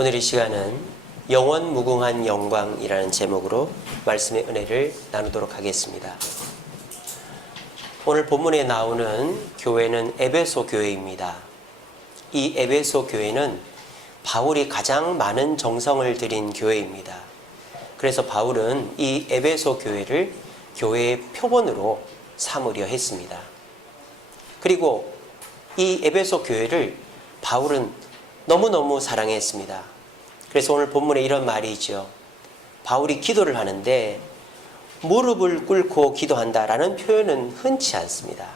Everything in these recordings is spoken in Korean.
오늘 이 시간은 영원 무궁한 영광이라는 제목으로 말씀의 은혜를 나누도록 하겠습니다. 오늘 본문에 나오는 교회는 에베소 교회입니다. 이 에베소 교회는 바울이 가장 많은 정성을 들인 교회입니다. 그래서 바울은 이 에베소 교회를 교회의 표본으로 삼으려 했습니다. 그리고 이 에베소 교회를 바울은 너무너무 사랑했습니다. 그래서 오늘 본문에 이런 말이 있죠. 바울이 기도를 하는데 무릎을 꿇고 기도한다라는 표현은 흔치 않습니다.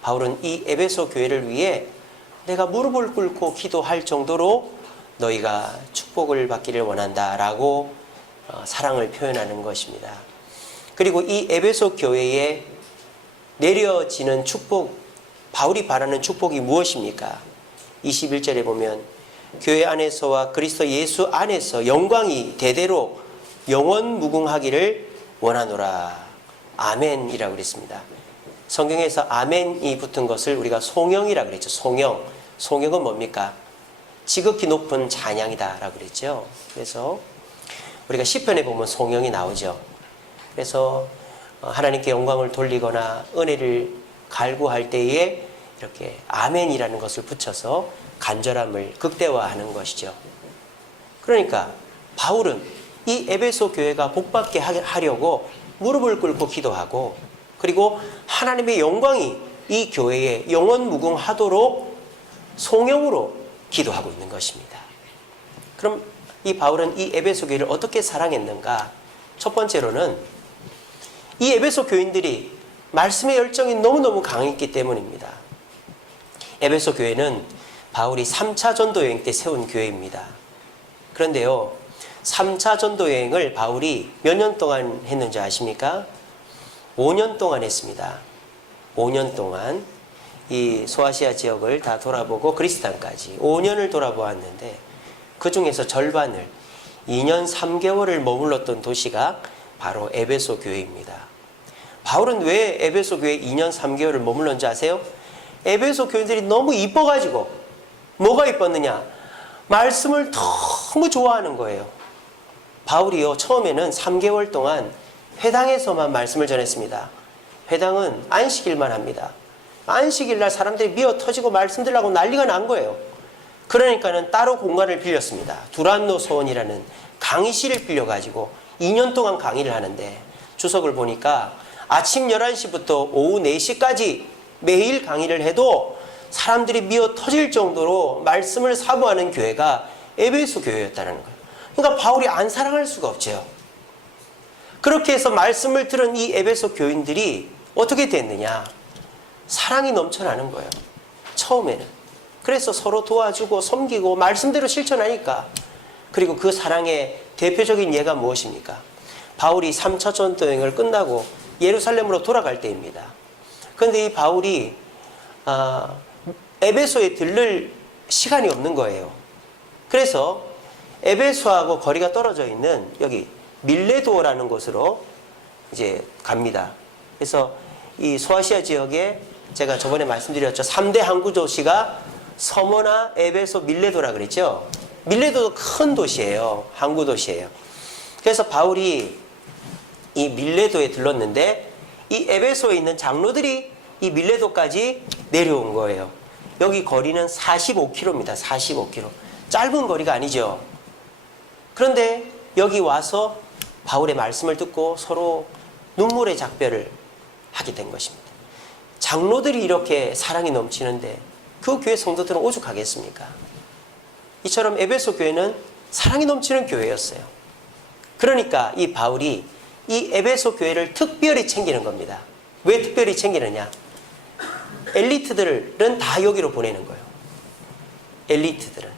바울은 이 에베소 교회를 위해 내가 무릎을 꿇고 기도할 정도로 너희가 축복을 받기를 원한다라고 사랑을 표현하는 것입니다. 그리고 이 에베소 교회에 내려지는 축복, 바울이 바라는 축복이 무엇입니까? 21절에 보면 교회 안에서와 그리스도 예수 안에서 영광이 대대로 영원 무궁하기를 원하노라. 아멘이라고 그랬습니다. 성경에서 아멘이 붙은 것을 우리가 송영이라고 그랬죠. 송영. 송영은 뭡니까? 지극히 높은 찬양이다라고 그랬죠. 그래서 우리가 시편에 보면 송영이 나오죠. 그래서 하나님께 영광을 돌리거나 은혜를 갈구할 때에 이렇게 아멘이라는 것을 붙여서 간절함을 극대화하는 것이죠. 그러니까 바울은 이 에베소 교회가 복받게 하려고 무릎을 꿇고 기도하고, 그리고 하나님의 영광이 이 교회에 영원무궁하도록 송영으로 기도하고 있는 것입니다. 그럼 이 바울은 이 에베소 교회를 어떻게 사랑했는가? 첫 번째로는 이 에베소 교인들이 말씀의 열정이 너무너무 강했기 때문입니다. 에베소 교회는 바울이 3차 전도 여행 때 세운 교회입니다. 그런데요, 3차 전도 여행을 바울이 몇 년 동안 했는지 아십니까? 5년 동안 했습니다. 5년 동안 이 소아시아 지역을 다 돌아보고 그리스 땅까지 5년을 돌아보았는데, 그 중에서 절반을 2년 3개월을 머물렀던 도시가 바로 에베소 교회입니다. 바울은 왜 에베소 교회에 2년 3개월을 머물렀는지 아세요? 에베소 교인들이 너무 이뻐가지고. 뭐가 이뻤느냐? 말씀을 너무 좋아하는 거예요. 바울이요, 처음에는 3개월 동안 회당에서만 말씀을 전했습니다. 회당은 안식일만 합니다. 안식일날 사람들이 미어 터지고 말씀 들으려고 난리가 난 거예요. 그러니까는 따로 공간을 빌렸습니다. 두란노 소원이라는 강의실을 빌려가지고 2년 동안 강의를 하는데, 주석을 보니까 아침 11시부터 오후 4시까지 매일 강의를 해도 사람들이 미어 터질 정도로 말씀을 사모하는 교회가 에베소 교회였다는 거예요. 그러니까 바울이 안 사랑할 수가 없죠. 그렇게 해서 말씀을 들은 이 에베소 교인들이 어떻게 됐느냐? 사랑이 넘쳐나는 거예요. 처음에는. 그래서 서로 도와주고 섬기고 말씀대로 실천하니까. 그리고 그 사랑의 대표적인 예가 무엇입니까? 바울이 3차 전도 여행을 끝나고 예루살렘으로 돌아갈 때입니다. 그런데 이 바울이 에베소에 들를 시간이 없는 거예요. 그래서 에베소하고 거리가 떨어져 있는 여기 밀레도라는 곳으로 이제 갑니다. 그래서 이 소아시아 지역에 제가 저번에 말씀드렸죠. 3대 항구 도시가 서머나, 에베소, 밀레도라 그랬죠. 밀레도도 큰 도시예요. 항구 도시예요. 그래서 바울이 이 밀레도에 들렀는데, 이 에베소에 있는 장로들이 이 밀레도까지 내려온 거예요. 여기 거리는 45km입니다. 45km. 짧은 거리가 아니죠. 그런데 여기 와서 바울의 말씀을 듣고 서로 눈물의 작별을 하게 된 것입니다. 장로들이 이렇게 사랑이 넘치는데 그 교회 성도들은 오죽하겠습니까? 이처럼 에베소 교회는 사랑이 넘치는 교회였어요. 그러니까 이 바울이 이 에베소 교회를 특별히 챙기는 겁니다. 왜 특별히 챙기느냐? 엘리트들은 다 여기로 보내는 거예요. 엘리트들은.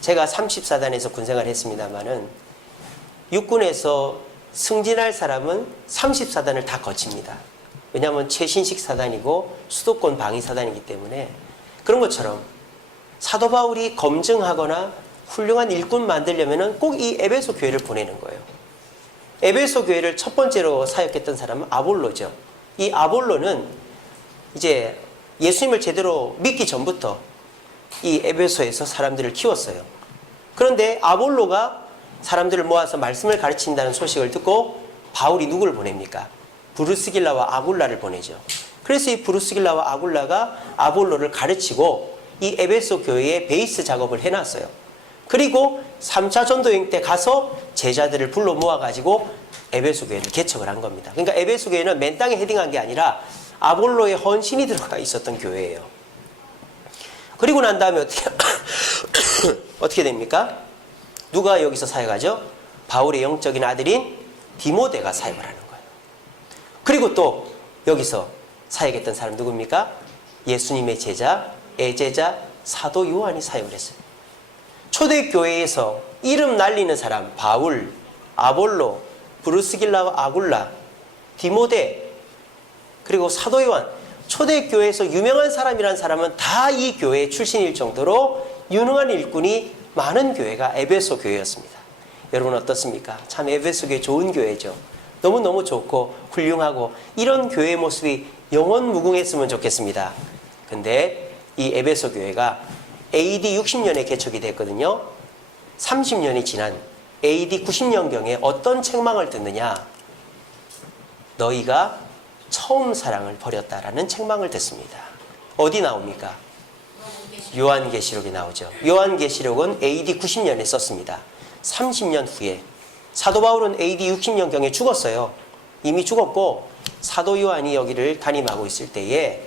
제가 30사단에서 군생활을 했습니다마는 육군에서 승진할 사람은 30사단을 다 거칩니다. 왜냐하면 최신식 사단이고 수도권 방위 사단이기 때문에. 그런 것처럼 사도 바울이 검증하거나 훌륭한 일꾼 만들려면 꼭 이 에베소 교회를 보내는 거예요. 에베소 교회를 첫 번째로 사역했던 사람은 아볼로죠. 이 아볼로는 이제 예수님을 제대로 믿기 전부터 이 에베소에서 사람들을 키웠어요. 그런데 아볼로가 사람들을 모아서 말씀을 가르친다는 소식을 듣고 바울이 누구를 보냅니까? 브루스길라와 아굴라를 보내죠. 그래서 이 브루스길라와 아굴라가 아볼로를 가르치고 이 에베소 교회에 베이스 작업을 해놨어요. 그리고 3차 전도여행 때 가서 제자들을 불러 모아가지고 에베소 교회를 개척을 한 겁니다. 그러니까 에베소 교회는 맨 땅에 헤딩한 게 아니라 아볼로의 헌신이 들어가 있었던 교회예요. 그리고 난 다음에 어떻게 됩니까? 누가 여기서 사역하죠? 바울의 영적인 아들인 디모데가 사역을 하는 거예요. 그리고 또 여기서 사역했던 사람 누굽니까? 예수님의 제자, 애제자, 사도 요한이 사역을 했어요. 초대교회에서 이름 날리는 사람, 바울, 아볼로, 브루스길라와 아굴라, 디모데, 그리고 사도 요한, 초대교회에서 유명한 사람이란 사람은 다 이 교회 출신일 정도로 유능한 일꾼이 많은 교회가 에베소 교회였습니다. 여러분 어떻습니까? 참 에베소 교회 좋은 교회죠. 너무너무 좋고 훌륭하고 이런 교회의 모습이 영원 무궁했으면 좋겠습니다. 근데 이 에베소 교회가 AD 60년에 개척이 됐거든요. 30년이 지난 AD 90년경에 어떤 책망을 듣느냐? 너희가 처음 사랑을 버렸다라는 책망을 듣습니다. 어디 나옵니까? 요한계시록에 나오죠. 요한계시록은 AD 90년에 썼습니다. 30년 후에 사도 바울은 AD 60년경에 죽었어요. 이미 죽었고 사도 요한이 여기를 담임하고 있을 때에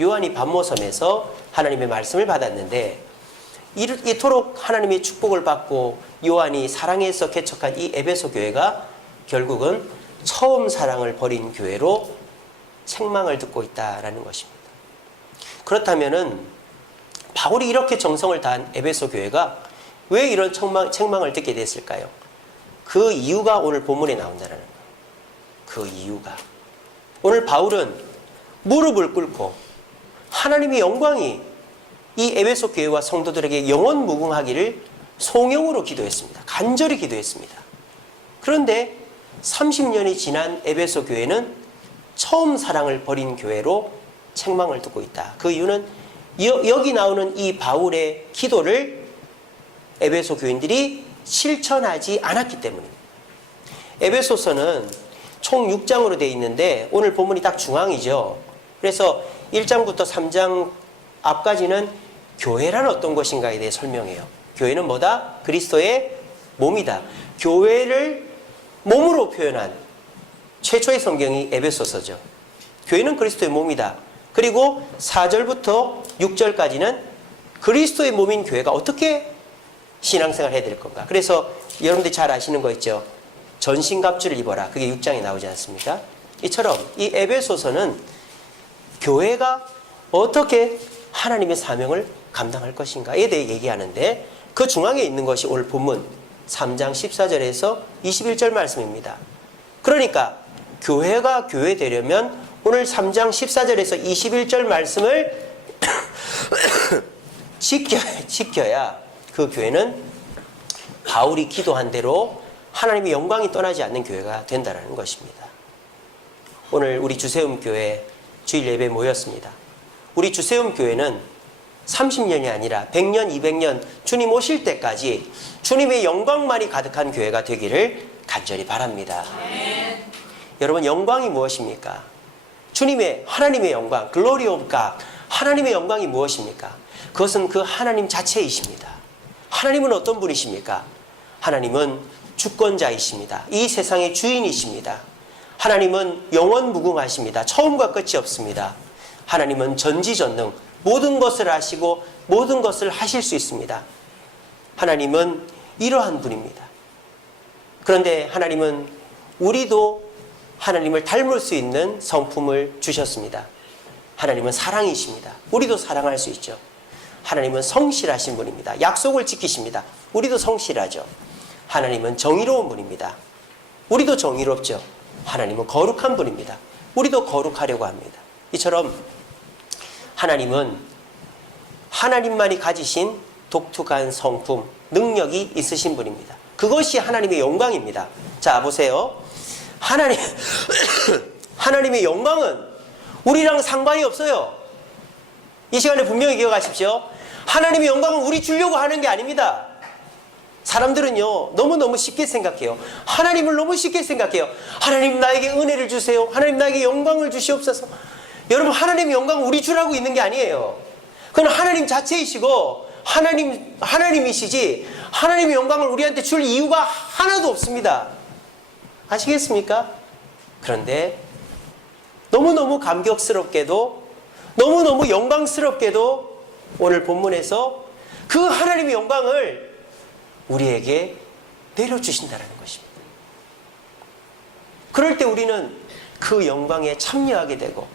요한이 반모섬에서 하나님의 말씀을 받았는데 이토록 하나님의 축복을 받고 요한이 사랑해서 개척한 이 에베소 교회가 결국은 처음 사랑을 버린 교회로 책망을 듣고 있다라는 것입니다. 그렇다면은 바울이 이렇게 정성을 다한 에베소 교회가 왜 이런 책망을 듣게 됐을까요? 그 이유가 오늘 본문에 나온다는 거예요. 그 이유가 오늘 바울은 무릎을 꿇고 하나님의 영광이 이 에베소 교회와 성도들에게 영원 무궁하기를 송영으로 기도했습니다. 간절히 기도했습니다. 그런데 30년이 지난 에베소 교회는 처음 사랑을 버린 교회로 책망을 듣고 있다. 그 이유는 여기 나오는 이 바울의 기도를 에베소 교인들이 실천하지 않았기 때문입니다. 에베소서는 총 6장으로 되어 있는데 오늘 본문이 딱 중앙이죠. 그래서 1장부터 3장 앞까지는 교회란 어떤 것인가에 대해 설명해요. 교회는 뭐다? 그리스도의 몸이다. 교회를 몸으로 표현한 최초의 성경이 에베소서죠. 교회는 그리스도의 몸이다. 그리고 4절부터 6절까지는 그리스도의 몸인 교회가 어떻게 신앙생활을 해야 될 건가. 그래서 여러분들이 잘 아시는 거 있죠. 전신갑주를 입어라. 그게 6장에 나오지 않습니까? 이처럼 이 에베소서는 교회가 어떻게 하나님의 사명을 감당할 것인가에 대해 얘기하는데 그 중앙에 있는 것이 오늘 본문 3장 14절에서 21절 말씀입니다. 그러니까 교회가 교회 되려면 오늘 3장 14절에서 21절 말씀을 지켜야 그 교회는 바울이 기도한 대로 하나님의 영광이 떠나지 않는 교회가 된다는 것입니다. 오늘 우리 주세움교회 주일 예배에 모였습니다. 우리 주세움교회는 30년이 아니라 100년, 200년 주님 오실 때까지 주님의 영광만이 가득한 교회가 되기를 간절히 바랍니다. 아멘. 여러분 영광이 무엇입니까? 주님의 하나님의 영광, Glory of God, 하나님의 영광이 무엇입니까? 그것은 그 하나님 자체이십니다. 하나님은 어떤 분이십니까? 하나님은 주권자이십니다. 이 세상의 주인이십니다. 하나님은 영원 무궁하십니다. 처음과 끝이 없습니다. 하나님은 전지전능, 모든 것을 아시고 모든 것을 하실 수 있습니다. 하나님은 이러한 분입니다. 그런데 하나님은 우리도 하나님을 닮을 수 있는 성품을 주셨습니다. 하나님은 사랑이십니다. 우리도 사랑할 수 있죠. 하나님은 성실하신 분입니다. 약속을 지키십니다. 우리도 성실하죠. 하나님은 정의로운 분입니다. 우리도 정의롭죠. 하나님은 거룩한 분입니다. 우리도 거룩하려고 합니다. 이처럼 하나님은 하나님만이 가지신 독특한 성품, 능력이 있으신 분입니다. 그것이 하나님의 영광입니다. 자, 보세요. 하나님의 영광은 우리랑 상관이 없어요. 이 시간에 분명히 기억하십시오. 하나님의 영광은 우리 주려고 하는 게 아닙니다. 사람들은요, 너무너무 쉽게 생각해요. 하나님을 너무 쉽게 생각해요. 하나님 나에게 은혜를 주세요. 하나님 나에게 영광을 주시옵소서. 여러분, 하나님의 영광은 우리 주라고 있는 게 아니에요. 그건 하나님 자체이시고 하나님이시지 하나님의 영광을 우리한테 줄 이유가 하나도 없습니다. 아시겠습니까? 그런데 너무너무 감격스럽게도 너무너무 영광스럽게도 오늘 본문에서 그 하나님의 영광을 우리에게 내려주신다는 것입니다. 그럴 때 우리는 그 영광에 참여하게 되고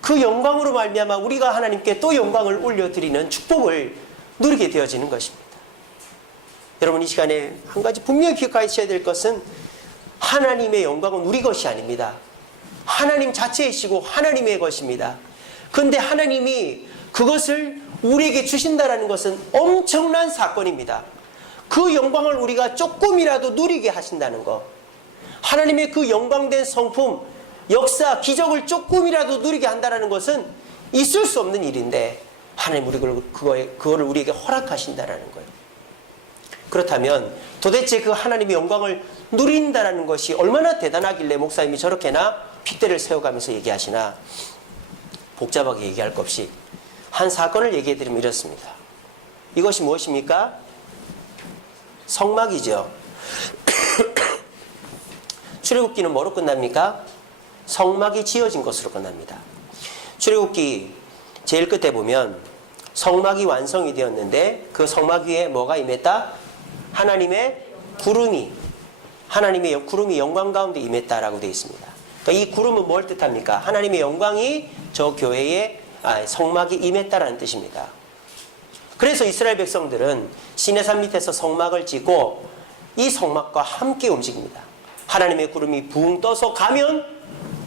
그 영광으로 말미암아 우리가 하나님께 또 영광을 올려드리는 축복을 누리게 되어지는 것입니다. 여러분, 이 시간에 한 가지 분명히 기억하셔야 될 것은 하나님의 영광은 우리 것이 아닙니다. 하나님 자체이시고 하나님의 것입니다. 그런데 하나님이 그것을 우리에게 주신다는 것은 엄청난 사건입니다. 그 영광을 우리가 조금이라도 누리게 하신다는 것, 하나님의 그 영광된 성품, 역사, 기적을 조금이라도 누리게 한다는 것은 있을 수 없는 일인데 하나님 그거를 우리에게 허락하신다는 거예요. 그렇다면 도대체 그 하나님의 영광을 누린다는 것이 얼마나 대단하길래 목사님이 저렇게나 핏대를 세워가면서 얘기하시나, 복잡하게 얘기할 것 없이 한 사건을 얘기해드리면 이렇습니다. 이것이 무엇입니까? 성막이죠. 출애굽기는 뭐로 끝납니까? 성막이 지어진 것으로 끝납니다. 출애굽기 제일 끝에 보면 성막이 완성이 되었는데 그 성막 위에 뭐가 임했다? 하나님의 구름이 영광 가운데 임했다라고 되어 있습니다. 그러니까 이 구름은 뭘 뜻합니까? 하나님의 영광이 저 교회에 성막이 임했다라는 뜻입니다. 그래서 이스라엘 백성들은 시내산 밑에서 성막을 짓고 이 성막과 함께 움직입니다. 하나님의 구름이 붕 떠서 가면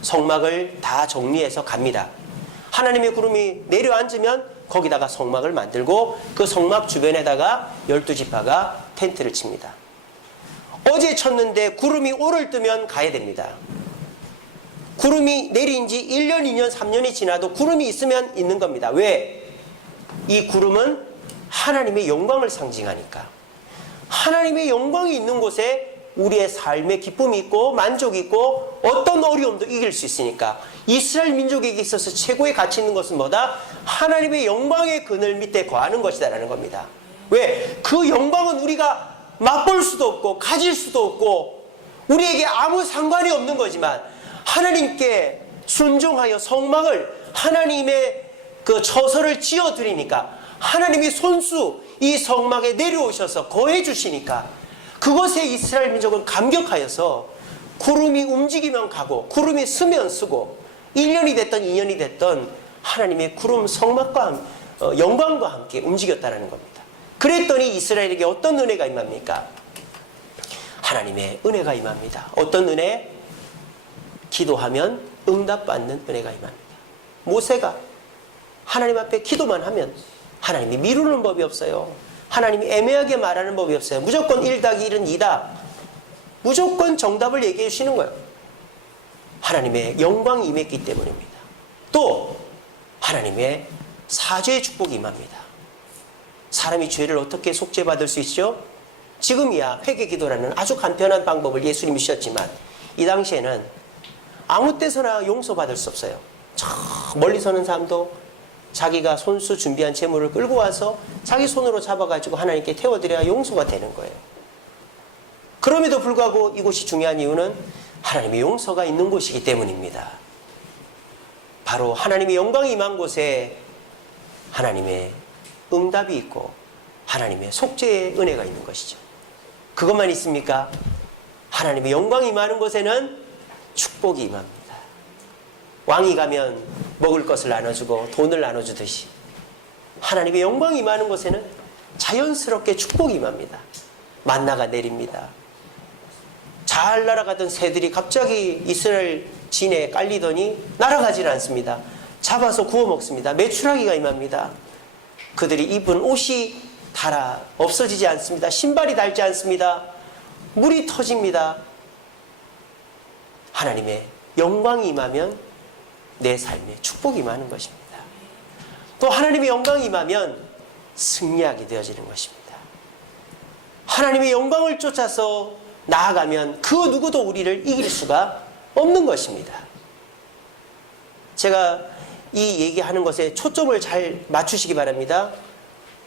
성막을 다 정리해서 갑니다. 하나님의 구름이 내려앉으면 거기다가 성막을 만들고 그 성막 주변에다가 12지파가 텐트를 칩니다. 어제 쳤는데 구름이 오를 뜨면 가야 됩니다. 구름이 내린 지 1년, 2년, 3년이 지나도 구름이 있으면 있는 겁니다. 왜? 이 구름은 하나님의 영광을 상징하니까. 하나님의 영광이 있는 곳에 우리의 삶의 기쁨이 있고 만족이 있고 어떤 어려움도 이길 수 있으니까. 이스라엘 민족에게 있어서 최고의 가치 있는 것은 뭐다? 하나님의 영광의 그늘 밑에 거하는 것이다라는 겁니다. 왜? 그 영광은 우리가 맛볼 수도 없고 가질 수도 없고 우리에게 아무 상관이 없는 거지만 하나님께 순종하여 성막을 하나님의 그 처소를 지어드리니까 하나님이 손수 이 성막에 내려오셔서 거해 주시니까 그것에 이스라엘 민족은 감격하여서 구름이 움직이면 가고 구름이 서면 서고 1년이 됐던 2년이 됐던 하나님의 구름 성막과 영광과 함께 움직였다는 겁니다. 그랬더니 이스라엘에게 어떤 은혜가 임합니까? 하나님의 은혜가 임합니다. 어떤 은혜? 기도하면 응답받는 은혜가 임합니다. 모세가 하나님 앞에 기도만 하면 하나님이 미루는 법이 없어요. 하나님이 애매하게 말하는 법이 없어요. 무조건 1+1은 2다. 무조건 정답을 얘기해 주시는 거예요. 하나님의 영광이 임했기 때문입니다. 또 하나님의 사죄의 축복이 임합니다. 사람이 죄를 어떻게 속죄받을 수 있죠? 지금이야 회개 기도라는 아주 간편한 방법을 예수님이 주셨지만 이 당시에는 아무 때서나 용서받을 수 없어요. 저 멀리 서는 사람도 자기가 손수 준비한 재물을 끌고 와서 자기 손으로 잡아가지고 하나님께 태워드려야 용서가 되는 거예요. 그럼에도 불구하고 이곳이 중요한 이유는 하나님의 용서가 있는 곳이기 때문입니다. 바로 하나님의 영광이 임한 곳에 하나님의 응답이 있고 하나님의 속죄의 은혜가 있는 것이죠. 그것만 있습니까? 하나님의 영광이 임하는 곳에는 축복이 임합니다. 왕이 가면 먹을 것을 나눠주고 돈을 나눠주듯이 하나님의 영광이 임하는 곳에는 자연스럽게 축복이 임합니다. 만나가 내립니다. 잘 날아가던 새들이 갑자기 이스라엘 진에 깔리더니 날아가지는 않습니다. 잡아서 구워 먹습니다. 메추라기가 임합니다. 그들이 입은 옷이 닳아 없어지지 않습니다. 신발이 닳지 않습니다. 물이 터집니다. 하나님의 영광이 임하면 내 삶에 축복이 임하는 것입니다. 또 하나님의 영광이 임하면 승리하게 되어지는 것입니다. 하나님의 영광을 쫓아서 나아가면 그 누구도 우리를 이길 수가 없는 것입니다. 제가 이 얘기하는 것에 초점을 잘 맞추시기 바랍니다.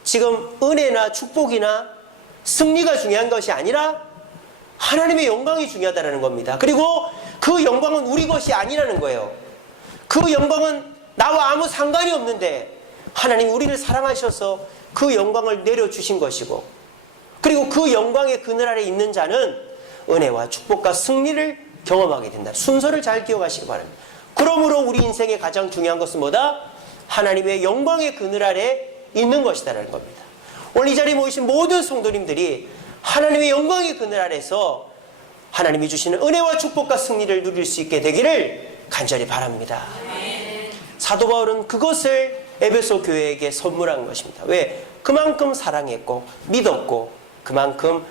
지금 은혜나 축복이나 승리가 중요한 것이 아니라 하나님의 영광이 중요하다는 겁니다. 그리고 그 영광은 우리 것이 아니라는 거예요. 그 영광은 나와 아무 상관이 없는데 하나님 우리를 사랑하셔서 그 영광을 내려주신 것이고, 그리고 그 영광의 그늘 아래 있는 자는 은혜와 축복과 승리를 경험하게 된다. 순서를 잘 기억하시기 바랍니다. 그러므로 우리 인생의 가장 중요한 것은 뭐다? 하나님의 영광의 그늘 아래 있는 것이다라는 겁니다. 오늘 이 자리에 모이신 모든 성도님들이 하나님의 영광의 그늘 아래서 하나님이 주시는 은혜와 축복과 승리를 누릴 수 있게 되기를 간절히 바랍니다. 사도 바울은 그것을 에베소 교회에게 선물한 것입니다. 왜? 그만큼 사랑했고 믿었고 그만큼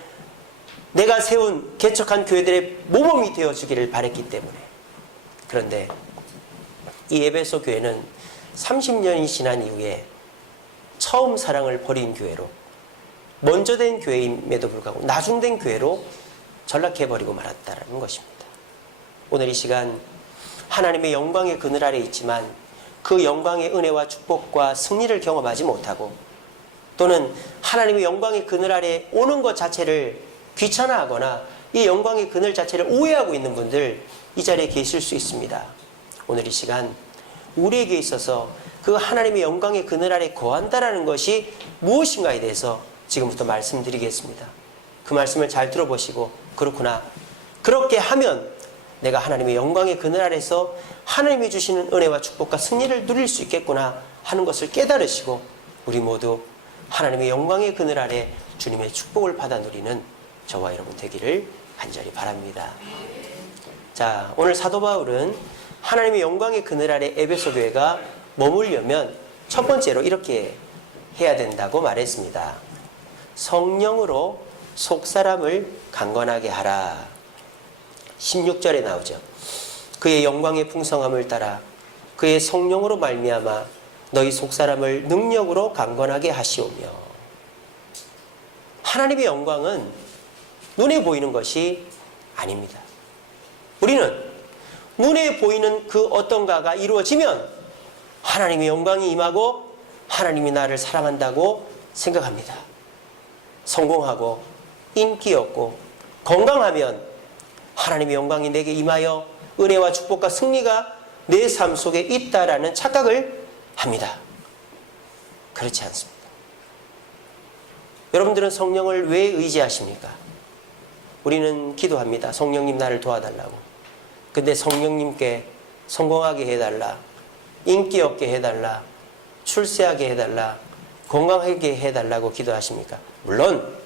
내가 세운 개척한 교회들의 모범이 되어주기를 바랬기 때문에. 그런데 이 에베소 교회는 30년이 지난 이후에 처음 사랑을 버린 교회로, 먼저 된 교회임에도 불구하고 나중된 교회로 전락해버리고 말았다는 것입니다. 오늘 이 시간 하나님의 영광의 그늘 아래 있지만 그 영광의 은혜와 축복과 승리를 경험하지 못하고, 또는 하나님의 영광의 그늘 아래 오는 것 자체를 귀찮아하거나 이 영광의 그늘 자체를 오해하고 있는 분들 이 자리에 계실 수 있습니다. 오늘 이 시간 우리에게 있어서 그 하나님의 영광의 그늘 아래 거한다라는 것이 무엇인가에 대해서 지금부터 말씀드리겠습니다. 그 말씀을 잘 들어보시고, 그렇구나, 그렇게 하면 내가 하나님의 영광의 그늘 아래서 하나님이 주시는 은혜와 축복과 승리를 누릴 수 있겠구나 하는 것을 깨달으시고, 우리 모두 하나님의 영광의 그늘 아래 주님의 축복을 받아 누리는 저와 여러분 되기를 간절히 바랍니다. 자, 오늘 사도 바울은 하나님의 영광의 그늘 아래 에베소 교회가 머물려면 첫 번째로 이렇게 해야 된다고 말했습니다. 성령으로 속사람을 강건하게 하라. 16절에 나오죠. 그의 영광의 풍성함을 따라 그의 성령으로 말미암아 너희 속사람을 능력으로 강건하게 하시오며. 하나님의 영광은 눈에 보이는 것이 아닙니다. 우리는 눈에 보이는 그 어떤가가 이루어지면 하나님의 영광이 임하고 하나님이 나를 사랑한다고 생각합니다. 성공하고 인기 얻고 건강하면 하나님의 영광이 내게 임하여 은혜와 축복과 승리가 내 삶 속에 있다라는 착각을 합니다. 그렇지 않습니다. 여러분들은 성령을 왜 의지하십니까? 우리는 기도합니다. 성령님 나를 도와달라고. 근데 성령님께 성공하게 해달라, 인기 얻게 해달라, 출세하게 해달라, 건강하게 해달라고 기도하십니까? 물론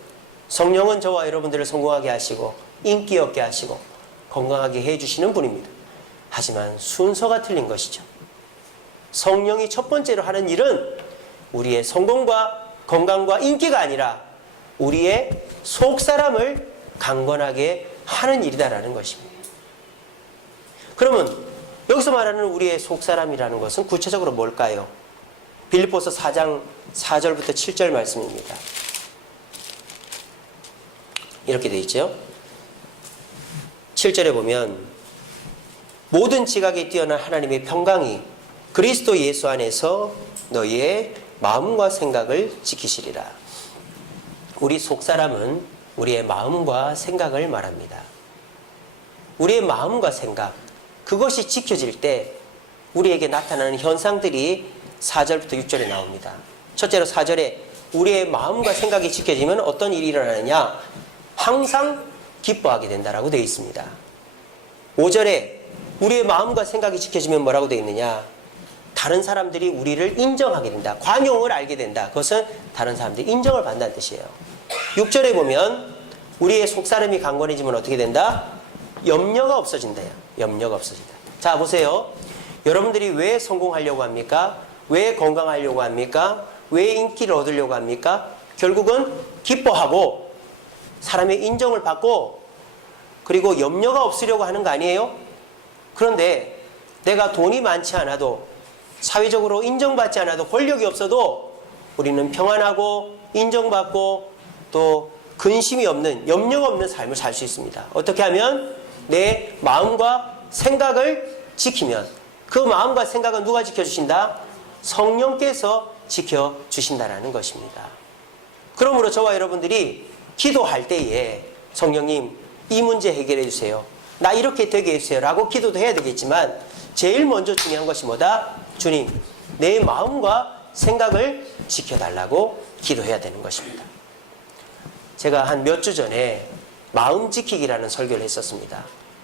성령은 저와 여러분들을 성공하게 하시고 인기 얻게 하시고 건강하게 해주시는 분입니다. 하지만 순서가 틀린 것이죠. 성령이 첫 번째로 하는 일은 우리의 성공과 건강과 인기가 아니라 우리의 속사람을 강건하게 하는 일이다라는 것입니다. 그러면 여기서 말하는 우리의 속사람이라는 것은 구체적으로 뭘까요? 빌립보서 4장 4절부터 7절 말씀입니다. 이렇게 되어 있죠. 7절에 보면 모든 지각에 뛰어난 하나님의 평강이 그리스도 예수 안에서 너희의 마음과 생각을 지키시리라. 우리 속사람은 우리의 마음과 생각을 말합니다. 우리의 마음과 생각, 그것이 지켜질 때 우리에게 나타나는 현상들이 4절부터 6절에 나옵니다. 첫째로 4절에 우리의 마음과 생각이 지켜지면 어떤 일이 일어나느냐? 항상 기뻐하게 된다라고 되어 있습니다. 5절에 우리의 마음과 생각이 지켜지면 뭐라고 되어 있느냐? 다른 사람들이 우리를 인정하게 된다. 관용을 알게 된다. 그것은 다른 사람들이 인정을 받는다는 뜻이에요. 6절에 보면 우리의 속사람이 강건해지면 어떻게 된다? 염려가 없어진대요. 염려가 없어진다. 자, 보세요. 여러분들이 왜 성공하려고 합니까? 왜 건강하려고 합니까? 왜 인기를 얻으려고 합니까? 결국은 기뻐하고 사람의 인정을 받고 그리고 염려가 없으려고 하는 거 아니에요? 그런데 내가 돈이 많지 않아도 사회적으로 인정받지 않아도 권력이 없어도 우리는 평안하고 인정받고 또 근심이 없는, 염려가 없는 삶을 살 수 있습니다. 어떻게 하면? 내 마음과 생각을 지키면. 그 마음과 생각은 누가 지켜주신다? 성령께서 지켜주신다라는 것입니다. 그러므로 저와 여러분들이 기도할 때에 성령님 이 문제 해결해 주세요, 나 이렇게 되게 해주세요 라고 기도도 해야 되겠지만, 제일 먼저 중요한 것이 뭐다? 주님, 내 마음과 생각을 지켜달라고 기도해야 되는 것입니다. 제가 한 몇 주 전에 마음 지키기라는 설교를 했었습니다.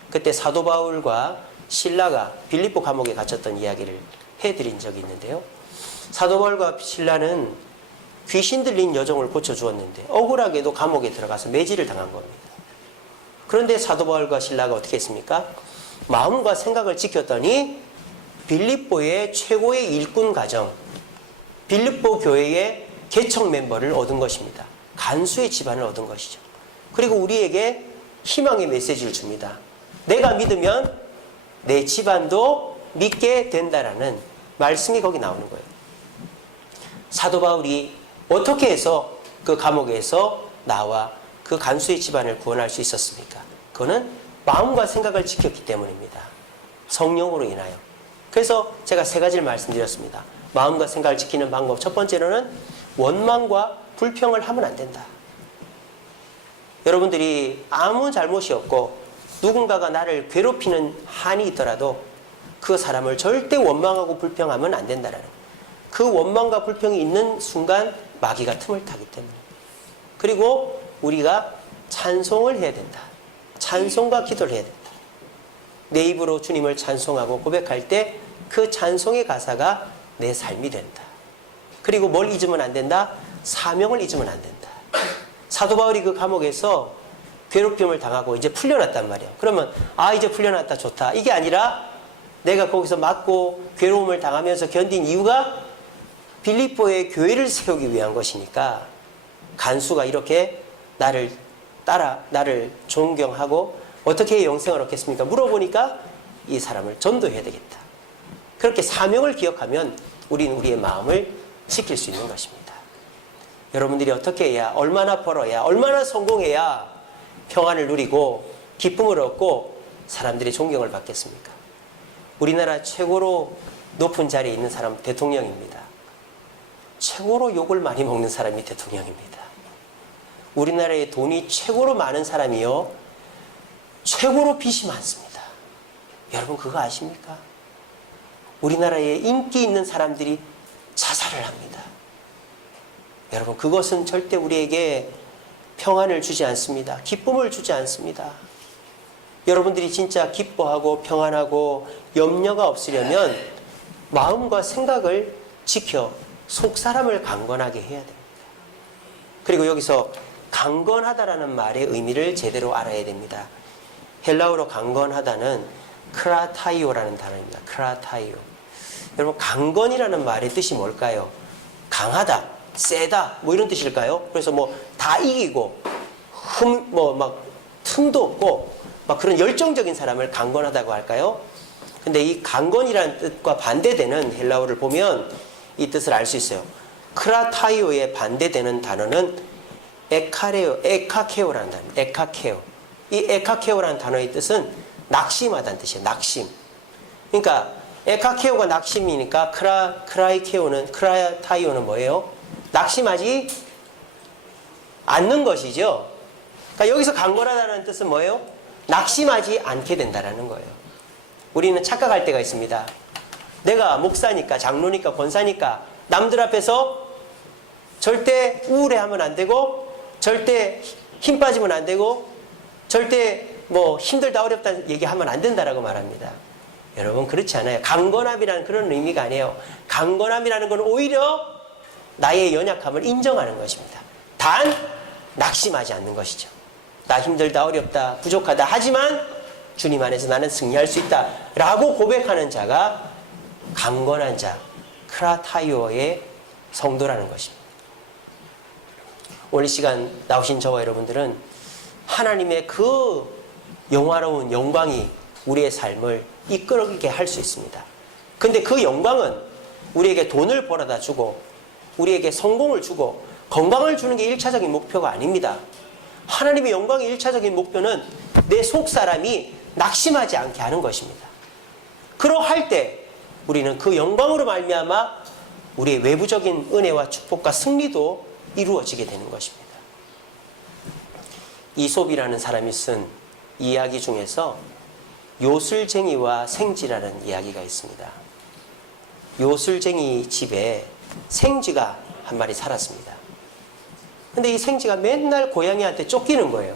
그때 사도 바울과 실라가 빌립보 감옥에 갇혔던 이야기를 해드린 적이 있는데요. 사도 바울과 실라는 귀신 들린 여종을 고쳐주었는데 억울하게도 감옥에 들어가서 매질을 당한 겁니다. 그런데 사도 바울과 실라가 어떻게 했습니까? 마음과 생각을 지켰더니 빌립보의 최고의 일꾼 가정, 빌립보 교회의 개척 멤버를 얻은 것입니다. 간수의 집안을 얻은 것이죠. 그리고 우리에게 희망의 메시지를 줍니다. 내가 믿으면 내 집안도 믿게 된다라는 말씀이 거기 나오는 거예요. 사도 바울이 어떻게 해서 그 감옥에서 나와 그 간수의 집안을 구원할 수 있었습니까? 그거는 마음과 생각을 지켰기 때문입니다. 성령으로 인하여. 그래서 제가 세 가지를 말씀드렸습니다. 마음과 생각을 지키는 방법. 첫 번째로는 원망과 불평을 하면 안 된다. 여러분들이 아무 잘못이 없고 누군가가 나를 괴롭히는 한이 있더라도 그 사람을 절대 원망하고 불평하면 안 된다라는 거예요. 그 원망과 불평이 있는 순간 마귀가 틈을 타기 때문에. 그리고 우리가 찬송을 해야 된다. 찬송과 기도를 해야 된다. 내 입으로 주님을 찬송하고 고백할 때 그 찬송의 가사가 내 삶이 된다. 그리고 뭘 잊으면 안 된다? 사명을 잊으면 안 된다. 사도 바울이 그 감옥에서 괴롭힘을 당하고 이제 풀려났단 말이에요. 그러면 이제 풀려났다, 좋다, 이게 아니라 내가 거기서 맞고 괴로움을 당하면서 견딘 이유가 빌립보의 교회를 세우기 위한 것이니까, 간수가 이렇게 나를 존경하고 어떻게 영생을 얻겠습니까? 물어보니까 이 사람을 전도해야 되겠다. 그렇게 사명을 기억하면 우리는 우리의 마음을 지킬 수 있는 것입니다. 여러분들이 어떻게 해야, 얼마나 벌어야, 얼마나 성공해야 평안을 누리고 기쁨을 얻고 사람들의 존경을 받겠습니까? 우리나라 최고로 높은 자리에 있는 사람은 대통령입니다. 최고로 욕을 많이 먹는 사람이 대통령입니다. 우리나라에 돈이 최고로 많은 사람이요, 최고로 빚이 많습니다. 여러분 그거 아십니까? 우리나라에 인기 있는 사람들이 자살을 합니다. 여러분 그것은 절대 우리에게 평안을 주지 않습니다. 기쁨을 주지 않습니다. 여러분들이 진짜 기뻐하고 평안하고 염려가 없으려면 마음과 생각을 지켜 속사람을 강건하게 해야 됩니다. 그리고 여기서 강건하다라는 말의 의미를 제대로 알아야 됩니다. 헬라어로 강건하다는 크라타이오라는 단어입니다. 크라타이오. 여러분 강건이라는 말의 뜻이 뭘까요? 강하다, 세다, 뭐 이런 뜻일까요? 그래서 뭐 다 이기고 막 틈도 없고 막 그런 열정적인 사람을 강건하다고 할까요? 근데 이 강건이라는 뜻과 반대되는 헬라어를 보면 이 뜻을 알 수 있어요. 크라타이오에 반대되는 단어는 에카케오라는 단어. 에카케오. 이 에카케오라는 단어의 뜻은 낙심하다는 뜻이에요. 낙심. 그러니까 에카케오가 낙심이니까 크라타이오는 뭐예요? 낙심하지 않는 것이죠. 그러니까 여기서 강건하다는 뜻은 뭐예요? 낙심하지 않게 된다는 거예요. 우리는 착각할 때가 있습니다. 내가 목사니까, 장로니까, 권사니까 남들 앞에서 절대 우울해하면 안 되고, 절대 힘 빠지면 안 되고, 절대 뭐 힘들다 어렵다 얘기하면 안 된다라고 말합니다. 여러분 그렇지 않아요. 강건함이라는 그런 의미가 아니에요. 강건함이라는 건 오히려 나의 연약함을 인정하는 것입니다. 단 낙심하지 않는 것이죠. 나 힘들다 어렵다 부족하다 하지만 주님 안에서 나는 승리할 수 있다 라고 고백하는 자가 강건한 자, 크라타이오의 성도라는 것입니다. 오늘 이 시간 나오신 저와 여러분들은 하나님의 그 영화로운 영광이 우리의 삶을 이끌게 할 수 있습니다. 근데 그 영광은 우리에게 돈을 벌어다 주고 우리에게 성공을 주고 건강을 주는 게 1차적인 목표가 아닙니다. 하나님의 영광의 1차적인 목표는 내 속사람이 낙심하지 않게 하는 것입니다. 그러할 때 우리는 그 영광으로 말미암아 우리의 외부적인 은혜와 축복과 승리도 이루어지게 되는 것입니다. 이솝이라는 사람이 쓴 이야기 중에서 요술쟁이와 생쥐라는 이야기가 있습니다. 요술쟁이 집에 생쥐가 한 마리 살았습니다. 근데 이 생쥐가 맨날 고양이한테 쫓기는 거예요.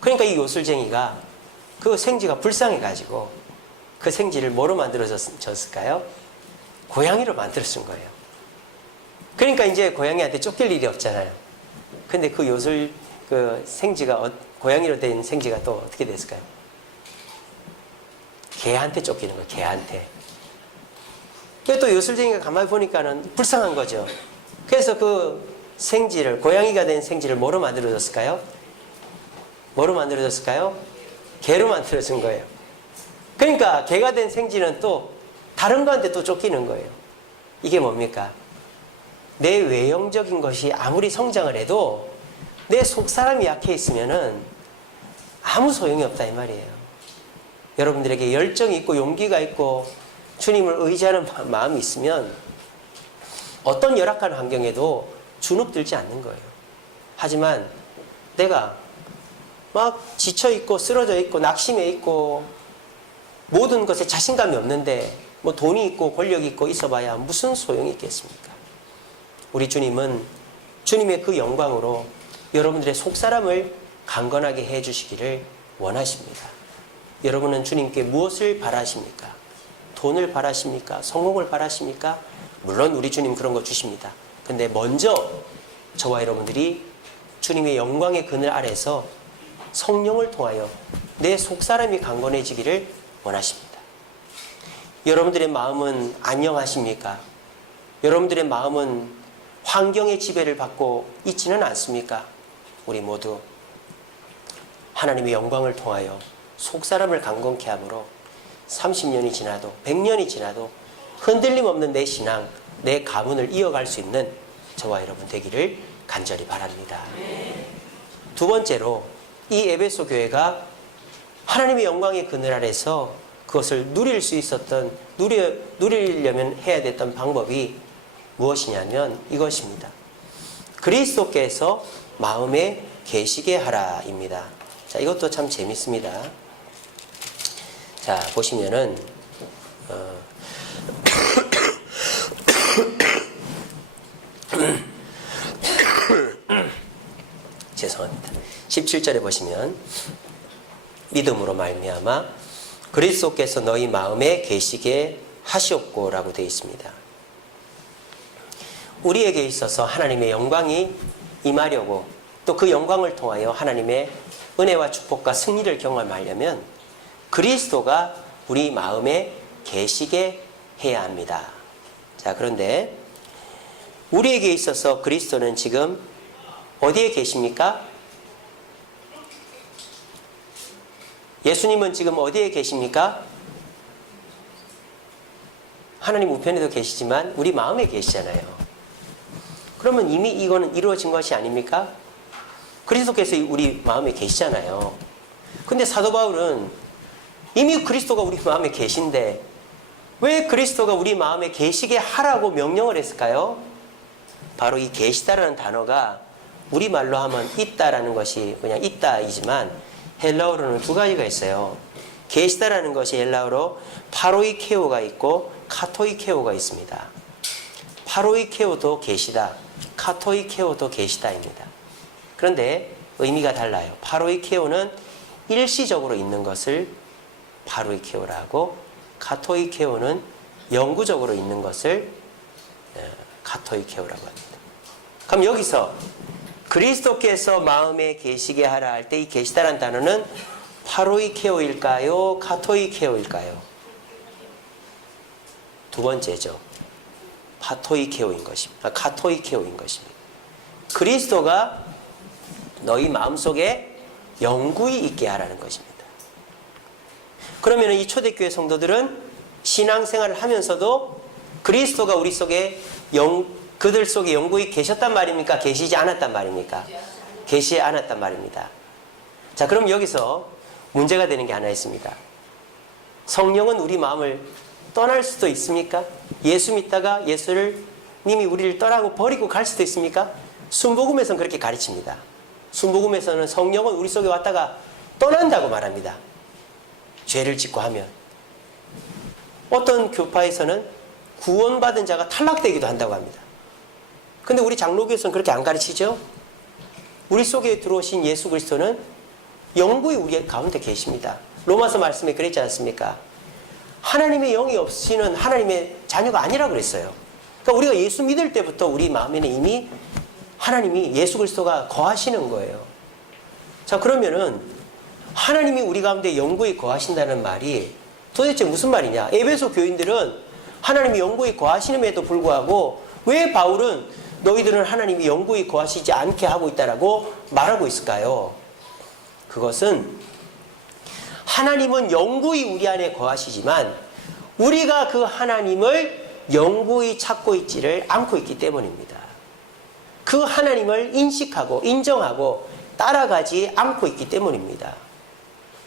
그러니까 이 요술쟁이가 그 생쥐가 불쌍해가지고 그 생쥐를 뭐로 만들어줬을까요? 고양이로 만들어준 거예요. 그러니까 이제 고양이한테 쫓길 일이 없잖아요. 근데 그 생쥐가, 고양이로 된 생쥐가 또 어떻게 됐을까요? 개한테 쫓기는 거예요, 개한테. 또 요술쟁이가 가만히 보니까는 불쌍한 거죠. 그래서 그 생쥐를, 고양이가 된 생쥐를 뭐로 만들어줬을까요? 뭐로 만들어줬을까요? 개로 만들어준 거예요. 그러니까 개가 된 생쥐는 또 다른 거한테 또 쫓기는 거예요. 이게 뭡니까? 내 외형적인 것이 아무리 성장을 해도 내 속사람이 약해 있으면은 아무 소용이 없다 이 말이에요. 여러분들에게 열정이 있고 용기가 있고 주님을 의지하는 마음이 있으면 어떤 열악한 환경에도 주눅들지 않는 거예요. 하지만 내가 막 지쳐있고 쓰러져 있고 낙심해 있고 모든 것에 자신감이 없는데 뭐 돈이 있고 권력이 있고 있어봐야 무슨 소용이 있겠습니까? 우리 주님은 주님의 그 영광으로 여러분들의 속사람을 강건하게 해주시기를 원하십니다. 여러분은 주님께 무엇을 바라십니까? 돈을 바라십니까? 성공을 바라십니까? 물론 우리 주님 그런 거 주십니다. 근데 먼저 저와 여러분들이 주님의 영광의 그늘 아래서 성령을 통하여 내 속사람이 강건해지기를 원하십니다. 여러분들의 마음은 안녕하십니까? 여러분들의 마음은 환경의 지배를 받고 있지는 않습니까? 우리 모두 하나님의 영광을 통하여 속사람을 강건케 함으로 30년이 지나도 100년이 지나도 흔들림 없는 내 신앙, 내 가문을 이어갈 수 있는 저와 여러분 되기를 간절히 바랍니다. 두 번째로 이 에베소 교회가 하나님의 영광의 그늘 아래서 그것을 누릴 수 있었던, 누리려면 해야 됐던 방법이 무엇이냐면 이것입니다. 그리스도께서 마음에 계시게 하라입니다. 자, 이것도 참 재밌습니다. 자, 보시면은 죄송합니다. 17절에 보시면 믿음으로 말미암아 그리스도께서 너희 마음에 계시게 하시옵고라고 되어 있습니다. 우리에게 있어서 하나님의 영광이 임하려고 또 그 영광을 통하여 하나님의 은혜와 축복과 승리를 경험하려면 그리스도가 우리 마음에 계시게 해야 합니다. 자, 그런데 우리에게 있어서 그리스도는 지금 어디에 계십니까? 예수님은 지금 어디에 계십니까? 하나님 우편에도 계시지만 우리 마음에 계시잖아요. 그러면 이미 이거는 이루어진 것이 아닙니까? 그리스도께서 우리 마음에 계시잖아요. 근데 사도 바울은 이미 그리스도가 우리 마음에 계신데 왜 그리스도가 우리 마음에 계시게 하라고 명령을 했을까요? 바로 이 계시다라는 단어가 우리말로 하면 있다라는 것이 그냥 있다이지만 헬라어로는 두 가지가 있어요. 계시다라는 것이 헬라어로 파로이케오가 있고 카토이케오가 있습니다. 파로이케오도 계시다, 카토이케오도 계시다입니다. 그런데 의미가 달라요. 파로이케오는 일시적으로 있는 것을 파로이케오라고, 카토이케오는 영구적으로 있는 것을 카토이케오라고 합니다. 그럼 여기서 그리스도께서 마음에 계시게 하라 할 때 이 계시다라는 단어는 파로이케오일까요? 카토이케오일까요? 두 번째죠. 파토이케오인 것입니다. 카토이케오인 것입니다. 그리스도가 너희 마음속에 영구히 있게 하라는 것입니다. 그러면 이 초대교회 성도들은 신앙생활을 하면서도 그리스도가 우리 속에 그들 속에 영구히 계셨단 말입니까? 계시지 않았단 말입니까? 계시지 않았단 말입니다. 자, 그럼 여기서 문제가 되는 게 하나 있습니다. 성령은 우리 마음을 떠날 수도 있습니까? 예수 믿다가 예수님이 우리를 떠나고 버리고 갈 수도 있습니까? 순복음에서는 그렇게 가르칩니다. 순복음에서는 성령은 우리 속에 왔다가 떠난다고 말합니다. 죄를 짓고 하면. 어떤 교파에서는 구원받은 자가 탈락되기도 한다고 합니다. 근데 우리 장로교에서는 그렇게 안 가르치죠? 우리 속에 들어오신 예수 그리스도는 영구히 우리 가운데 계십니다. 로마서 말씀에 그랬지 않습니까? 하나님의 영이 없이는 하나님의 자녀가 아니라고 그랬어요. 그러니까 우리가 예수 믿을 때부터 우리 마음에는 이미 하나님이 예수 그리스도가 거하시는 거예요. 자, 그러면은 하나님이 우리 가운데 영구히 거하신다는 말이 도대체 무슨 말이냐? 에베소 교인들은 하나님이 영구히 거하시는에도 불구하고 왜 바울은 너희들은 하나님이 영구히 거하시지 않게 하고 있다라고 말하고 있을까요? 그것은 하나님은 영구히 우리 안에 거하시지만 우리가 그 하나님을 영구히 찾고 있지를 않고 있기 때문입니다. 그 하나님을 인식하고 인정하고 따라가지 않고 있기 때문입니다.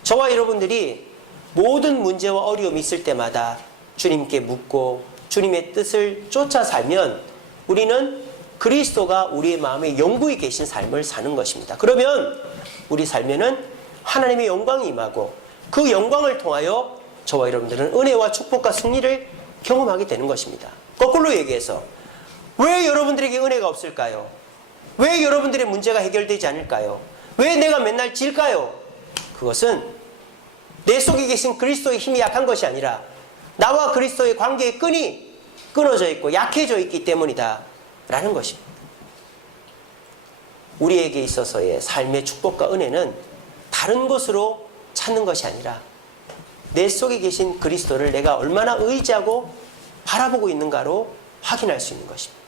저와 여러분들이 모든 문제와 어려움이 있을 때마다 주님께 묻고 주님의 뜻을 쫓아 살면 우리는 그리스도가 우리의 마음에 영구히 계신 삶을 사는 것입니다. 그러면 우리 삶에는 하나님의 영광이 임하고 그 영광을 통하여 저와 여러분들은 은혜와 축복과 승리를 경험하게 되는 것입니다. 거꾸로 얘기해서 왜 여러분들에게 은혜가 없을까요? 왜 여러분들의 문제가 해결되지 않을까요? 왜 내가 맨날 질까요? 그것은 내 속에 계신 그리스도의 힘이 약한 것이 아니라 나와 그리스도의 관계의 끈이 끊어져 있고 약해져 있기 때문이다 라는 것입니다. 우리에게 있어서의 삶의 축복과 은혜는 다른 것으로 찾는 것이 아니라 내 속에 계신 그리스도를 내가 얼마나 의지하고 바라보고 있는가로 확인할 수 있는 것입니다.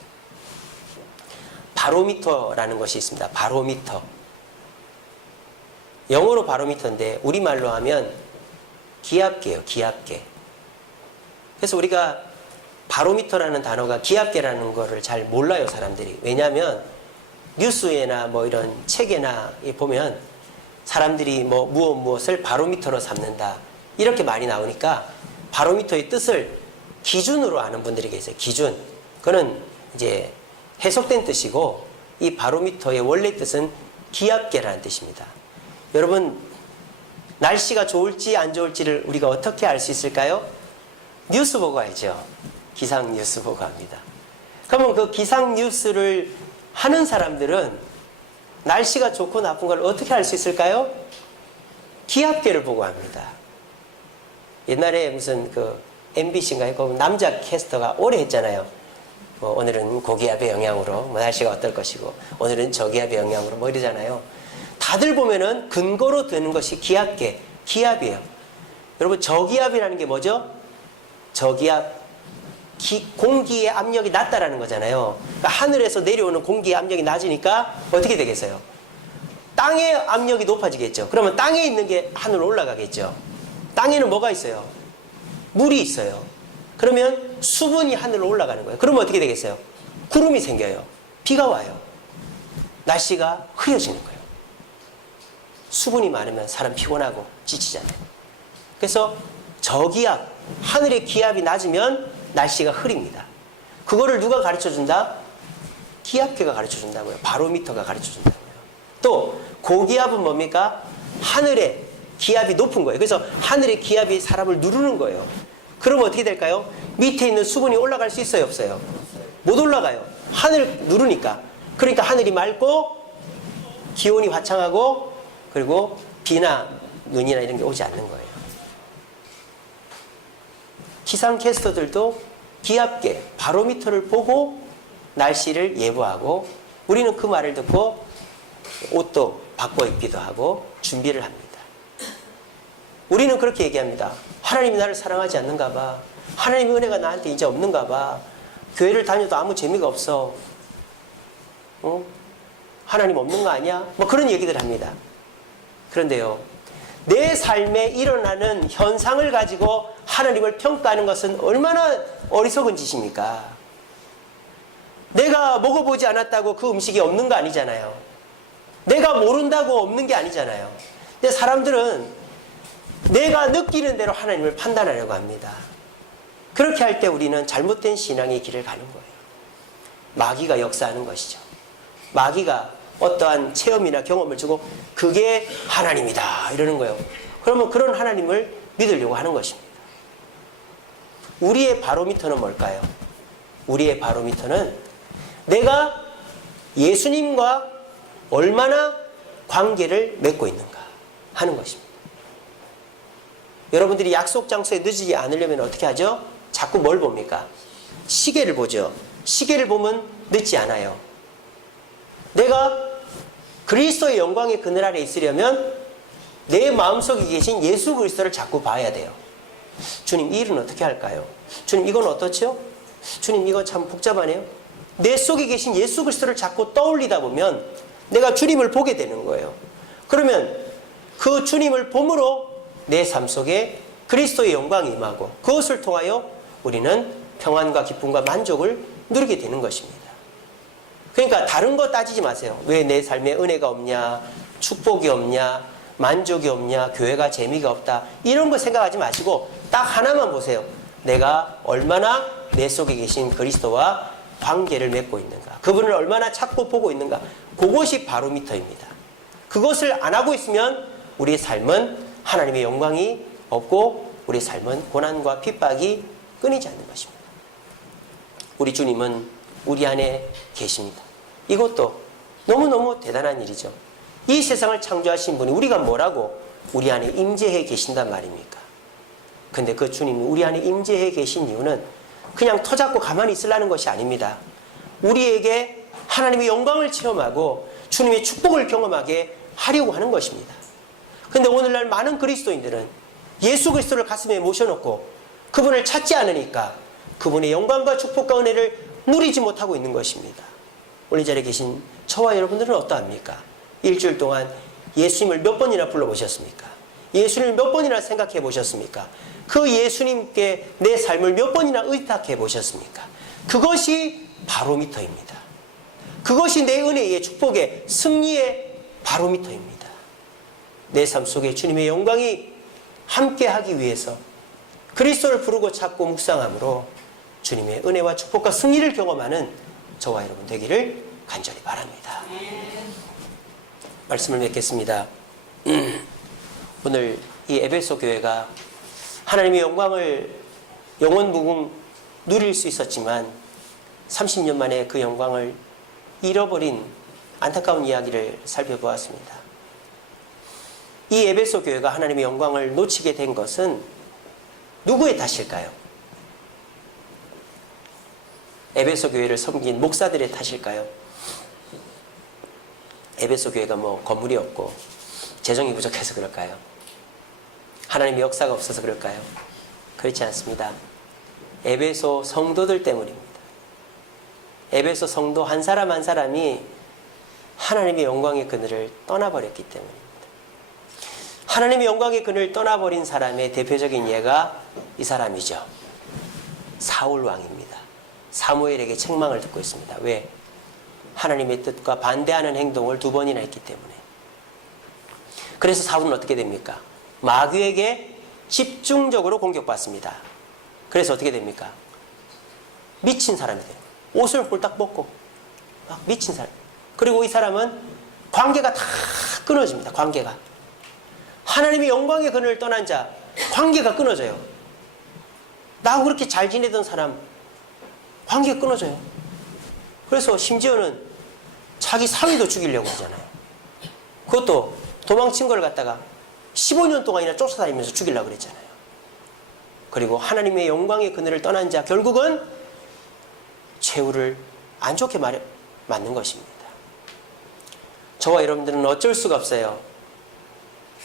바로미터라는 것이 있습니다. 바로미터. 영어로 바로미터인데 우리말로 하면 기압계예요. 기압계. 그래서 우리가 바로미터라는 단어가 기압계라는 거를 잘 몰라요, 사람들이. 왜냐하면 뉴스에나 뭐 이런 책에나 보면 사람들이 뭐 무엇을 바로미터로 삼는다 이렇게 말이 나오니까 바로미터의 뜻을 기준으로 아는 분들이 계세요. 기준. 그거는 이제 해석된 뜻이고 이 바로미터의 원래 뜻은 기압계라는 뜻입니다. 여러분, 날씨가 좋을지 안 좋을지를 우리가 어떻게 알 수 있을까요? 뉴스 보고 알죠. 기상 뉴스 보고 합니다. 그러면 그 기상 뉴스를 하는 사람들은 날씨가 좋고 나쁜 걸 어떻게 알 수 있을까요? 기압계를 보고 합니다. 옛날에 무슨 그 MBC인가요? 그 남자 캐스터가 오래 했잖아요. 뭐 오늘은 고기압의 영향으로 뭐 날씨가 어떨 것이고 오늘은 저기압의 영향으로 뭐 이러잖아요. 다들 보면은 근거로 드는 것이 기압계, 기압이에요. 여러분, 저기압이라는 게 뭐죠? 저기압, 공기의 압력이 낮다라는 거잖아요. 그러니까 하늘에서 내려오는 공기의 압력이 낮으니까 어떻게 되겠어요? 땅의 압력이 높아지겠죠. 그러면 땅에 있는 게 하늘로 올라가겠죠. 땅에는 뭐가 있어요? 물이 있어요. 그러면 수분이 하늘로 올라가는 거예요. 그러면 어떻게 되겠어요? 구름이 생겨요. 비가 와요. 날씨가 흐려지는 거예요. 수분이 많으면 사람 피곤하고 지치잖아요. 그래서 저기압, 하늘의 기압이 낮으면 날씨가 흐립니다. 그거를 누가 가르쳐준다? 기압계가 가르쳐준다고요. 바로미터가 가르쳐준다고요. 또 고기압은 뭡니까? 하늘의 기압이 높은 거예요. 그래서 하늘의 기압이 사람을 누르는 거예요. 그러면 어떻게 될까요? 밑에 있는 수분이 올라갈 수 있어요, 없어요? 못 올라가요. 하늘 누르니까. 그러니까 하늘이 맑고 기온이 화창하고 그리고 비나 눈이나 이런 게 오지 않는 거예요. 기상캐스터들도 기압계, 바로미터를 보고 날씨를 예보하고 우리는 그 말을 듣고 옷도 바꿔 입기도 하고 준비를 합니다. 우리는 그렇게 얘기합니다. 하나님이 나를 사랑하지 않는가 봐. 하나님의 은혜가 나한테 이제 없는가 봐. 교회를 다녀도 아무 재미가 없어. 하나님 없는 거 아니야? 뭐 그런 얘기들 합니다. 그런데요, 내 삶에 일어나는 현상을 가지고 하나님을 평가하는 것은 얼마나 어리석은 짓입니까? 내가 먹어보지 않았다고 그 음식이 없는 거 아니잖아요. 내가 모른다고 없는 게 아니잖아요. 근데 사람들은 내가 느끼는 대로 하나님을 판단하려고 합니다. 그렇게 할 때 우리는 잘못된 신앙의 길을 가는 거예요. 마귀가 역사하는 것이죠. 마귀가 어떠한 체험이나 경험을 주고 그게 하나님이다 이러는 거예요. 그러면 그런 하나님을 믿으려고 하는 것입니다. 우리의 바로미터는 뭘까요? 우리의 바로미터는 내가 예수님과 얼마나 관계를 맺고 있는가 하는 것입니다. 여러분들이 약속 장소에 늦지 않으려면 어떻게 하죠? 자꾸 뭘 봅니까? 시계를 보죠. 시계를 보면 늦지 않아요. 내가 그리스도의 영광의 그늘 아래 있으려면 내 마음속에 계신 예수 그리스도를 자꾸 봐야 돼요. 주님, 이 일은 어떻게 할까요? 주님, 이건 어떻죠? 주님, 이거 참 복잡하네요. 내 속에 계신 예수 그리스도를 자꾸 떠올리다 보면 내가 주님을 보게 되는 거예요. 그러면 그 주님을 봄으로 내 삶 속에 그리스도의 영광이 임하고 그것을 통하여 우리는 평안과 기쁨과 만족을 누리게 되는 것입니다. 그러니까 다른 거 따지지 마세요. 왜 내 삶에 은혜가 없냐, 축복이 없냐, 만족이 없냐, 교회가 재미가 없다, 이런 거 생각하지 마시고 딱 하나만 보세요. 내가 얼마나 내 속에 계신 그리스도와 관계를 맺고 있는가, 그분을 얼마나 찾고 보고 있는가, 그것이 바로미터입니다. 그것을 안 하고 있으면 우리의 삶은 하나님의 영광이 없고 우리의 삶은 고난과 핍박이 끊이지 않는 것입니다. 우리 주님은 우리 안에 계십니다. 이것도 너무너무 대단한 일이죠. 이 세상을 창조하신 분이 우리가 뭐라고 우리 안에 임재해 계신단 말입니까? 근데 그 주님이 우리 안에 임재해 계신 이유는 그냥 터잡고 가만히 있으려는 것이 아닙니다. 우리에게 하나님의 영광을 체험하고 주님의 축복을 경험하게 하려고 하는 것입니다. 근데 오늘날 많은 그리스도인들은 예수 그리스도를 가슴에 모셔놓고 그분을 찾지 않으니까 그분의 영광과 축복과 은혜를 누리지 못하고 있는 것입니다. 오늘 이 자리에 계신 저와 여러분들은 어떠합니까? 일주일 동안 예수님을 몇 번이나 불러보셨습니까? 예수님을 몇 번이나 생각해 보셨습니까? 그 예수님께 내 삶을 몇 번이나 의탁해 보셨습니까? 그것이 바로미터입니다. 그것이 내 은혜의 축복의 승리의 바로미터입니다. 내 삶 속에 주님의 영광이 함께하기 위해서 그리스도를 부르고 찾고 묵상함으로 주님의 은혜와 축복과 승리를 경험하는 저와 여러분 되기를 간절히 바랍니다. 말씀을 맺겠습니다. 오늘 이 에베소 교회가 하나님의 영광을 영원무궁 누릴 수 있었지만 30년 만에 그 영광을 잃어버린 안타까운 이야기를 살펴보았습니다. 이 에베소 교회가 하나님의 영광을 놓치게 된 것은 누구의 탓일까요? 에베소 교회를 섬긴 목사들의 탓일까요? 에베소 교회가 뭐 건물이 없고 재정이 부족해서 그럴까요? 하나님의 역사가 없어서 그럴까요? 그렇지 않습니다. 에베소 성도들 때문입니다. 에베소 성도 한 사람 한 사람이 하나님의 영광의 그늘을 떠나버렸기 때문입니다. 하나님의 영광의 그늘을 떠나버린 사람의 대표적인 예가 이 사람이죠. 사울 왕입니다. 사무엘에게 책망을 듣고 있습니다. 왜? 하나님의 뜻과 반대하는 행동을 2번이나 했기 때문에. 그래서 사울은 어떻게 됩니까? 마귀에게 집중적으로 공격받습니다. 그래서 어떻게 됩니까? 미친 사람이 돼요. 옷을 홀딱 벗고 막 미친 사람. 그리고 이 사람은 관계가 다 끊어집니다. 관계가. 하나님의 영광의 그늘을 떠난 자, 관계가 끊어져요. 나하고 그렇게 잘 지내던 사람 관계가 끊어져요. 그래서 심지어는 자기 사위도 죽이려고 하잖아요. 그것도 도망친 걸 갖다가 15년 동안이나 쫓아다니면서 죽이려고 그랬잖아요. 그리고 하나님의 영광의 그늘을 떠난 자 결국은 최후를 안 좋게 맞는 것입니다. 저와 여러분들은 어쩔 수가 없어요.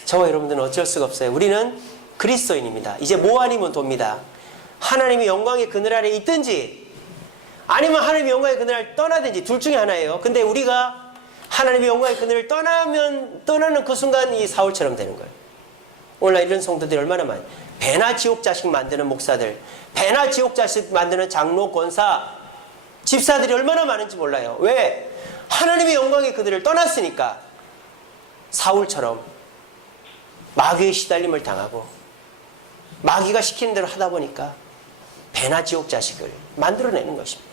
저와 여러분들은 어쩔 수가 없어요. 우리는 그리스도인입니다. 이제 뭐 아니면 돕니다. 하나님의 영광의 그늘 아래 있든지 아니면 하나님의 영광의 그늘 아래 떠나든지 둘 중에 하나예요. 근데 우리가 하나님의 영광의 그늘을 떠나는 그 순간 이 사울처럼 되는 거예요. 오늘날 이런 성도들이 얼마나 많아요. 배나 지옥 자식 만드는 목사들, 배나 지옥 자식 만드는 장로, 권사, 집사들이 얼마나 많은지 몰라요. 왜? 하나님의 영광의 그늘을 떠났으니까 사울처럼 마귀의 시달림을 당하고 마귀가 시키는 대로 하다 보니까 배나 지옥 자식을 만들어내는 것입니다.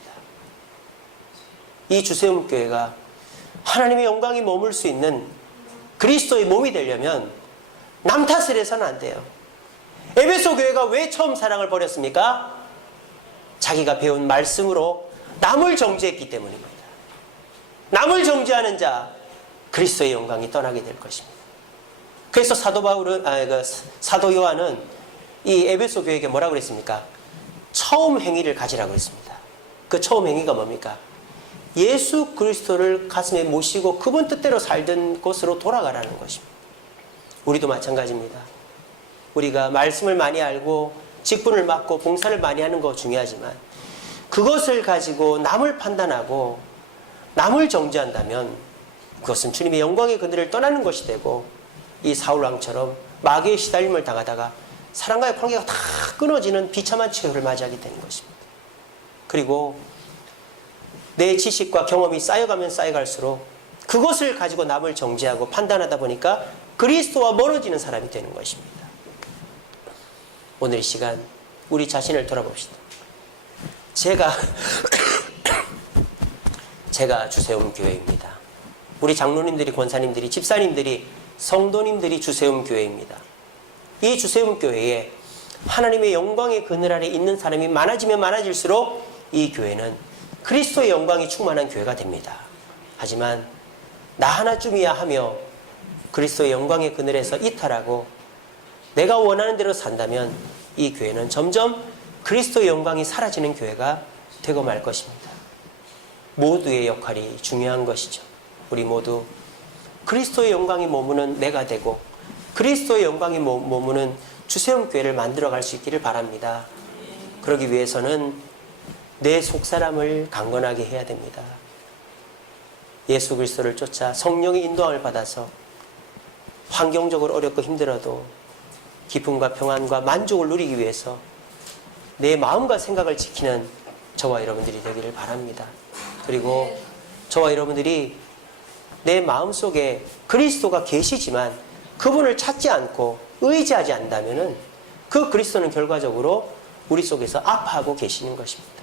이 주세움교회가 하나님의 영광이 머물 수 있는 그리스도의 몸이 되려면 남 탓을 해서는 안 돼요. 에베소 교회가 왜 처음 사랑을 버렸습니까? 자기가 배운 말씀으로 남을 정죄했기 때문입니다. 남을 정죄하는 자, 그리스도의 영광이 떠나게 될 것입니다. 그래서 사도 요한은 이 에베소 교회에게 뭐라고 그랬습니까? 처음 행위를 가지라고 했습니다. 그 처음 행위가 뭡니까? 예수 그리스도를 가슴에 모시고 그분 뜻대로 살던 곳으로 돌아가라는 것입니다. 우리도 마찬가지입니다. 우리가 말씀을 많이 알고 직분을 맡고 봉사를 많이 하는 거 중요하지만 그것을 가지고 남을 판단하고 남을 정죄한다면 그것은 주님의 영광의 그늘을 떠나는 것이 되고 이 사울왕처럼 마귀의 시달림을 당하다가 사람과의 관계가 다 끊어지는 비참한 최후를 맞이하게 되는 것입니다. 그리고 내 지식과 경험이 쌓여가면 쌓여갈수록 그것을 가지고 남을 정죄하고 판단하다 보니까 그리스도와 멀어지는 사람이 되는 것입니다. 오늘 이 시간 우리 자신을 돌아봅시다. 제가 주세움 교회입니다. 우리 장로님들이, 권사님들이, 집사님들이, 성도님들이 주세움 교회입니다. 이 주세움 교회에 하나님의 영광의 그늘 아래 있는 사람이 많아지면 많아질수록 이 교회는 그리스도의 영광이 충만한 교회가 됩니다. 하지만 나 하나쯤이야 하며 그리스도의 영광의 그늘에서 이탈하고 내가 원하는 대로 산다면 이 교회는 점점 그리스도의 영광이 사라지는 교회가 되고 말 것입니다. 모두의 역할이 중요한 것이죠. 우리 모두 그리스도의 영광이 머무는 내가 되고 그리스도의 영광이 머무는 주세움교회를 만들어갈 수 있기를 바랍니다. 그러기 위해서는 내 속사람을 강건하게 해야 됩니다. 예수 그리스도를 쫓아 성령의 인도함을 받아서 환경적으로 어렵고 힘들어도 기쁨과 평안과 만족을 누리기 위해서 내 마음과 생각을 지키는 저와 여러분들이 되기를 바랍니다. 그리고 저와 여러분들이 내 마음속에 그리스도가 계시지만 그분을 찾지 않고 의지하지 않는다면 그 그리스도는 결과적으로 우리 속에서 아파하고 계시는 것입니다.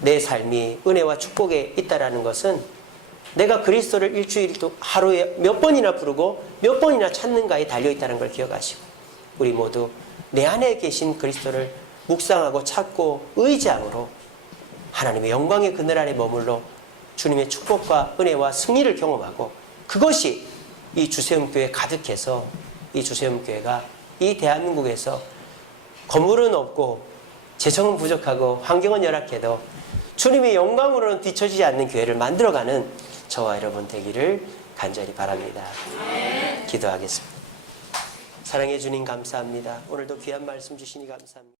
내 삶이 은혜와 축복에 있다는 것은 내가 그리스도를 일주일 하루에 몇 번이나 부르고 몇 번이나 찾는가에 달려있다는 걸 기억하시고 우리 모두 내 안에 계신 그리스도를 묵상하고 찾고 의지함으로 하나님의 영광의 그늘 아래 머물러 주님의 축복과 은혜와 승리를 경험하고 그것이 이 주세움교회 가득해서 이 주세움교회가 이 대한민국에서 건물은 없고 재정은 부족하고 환경은 열악해도 주님의 영광으로는 뒤처지지 않는 교회를 만들어가는 저와 여러분 되기를 간절히 바랍니다. 기도하겠습니다. 사랑해 주님 감사합니다. 오늘도 귀한 말씀 주시니 감사합니다.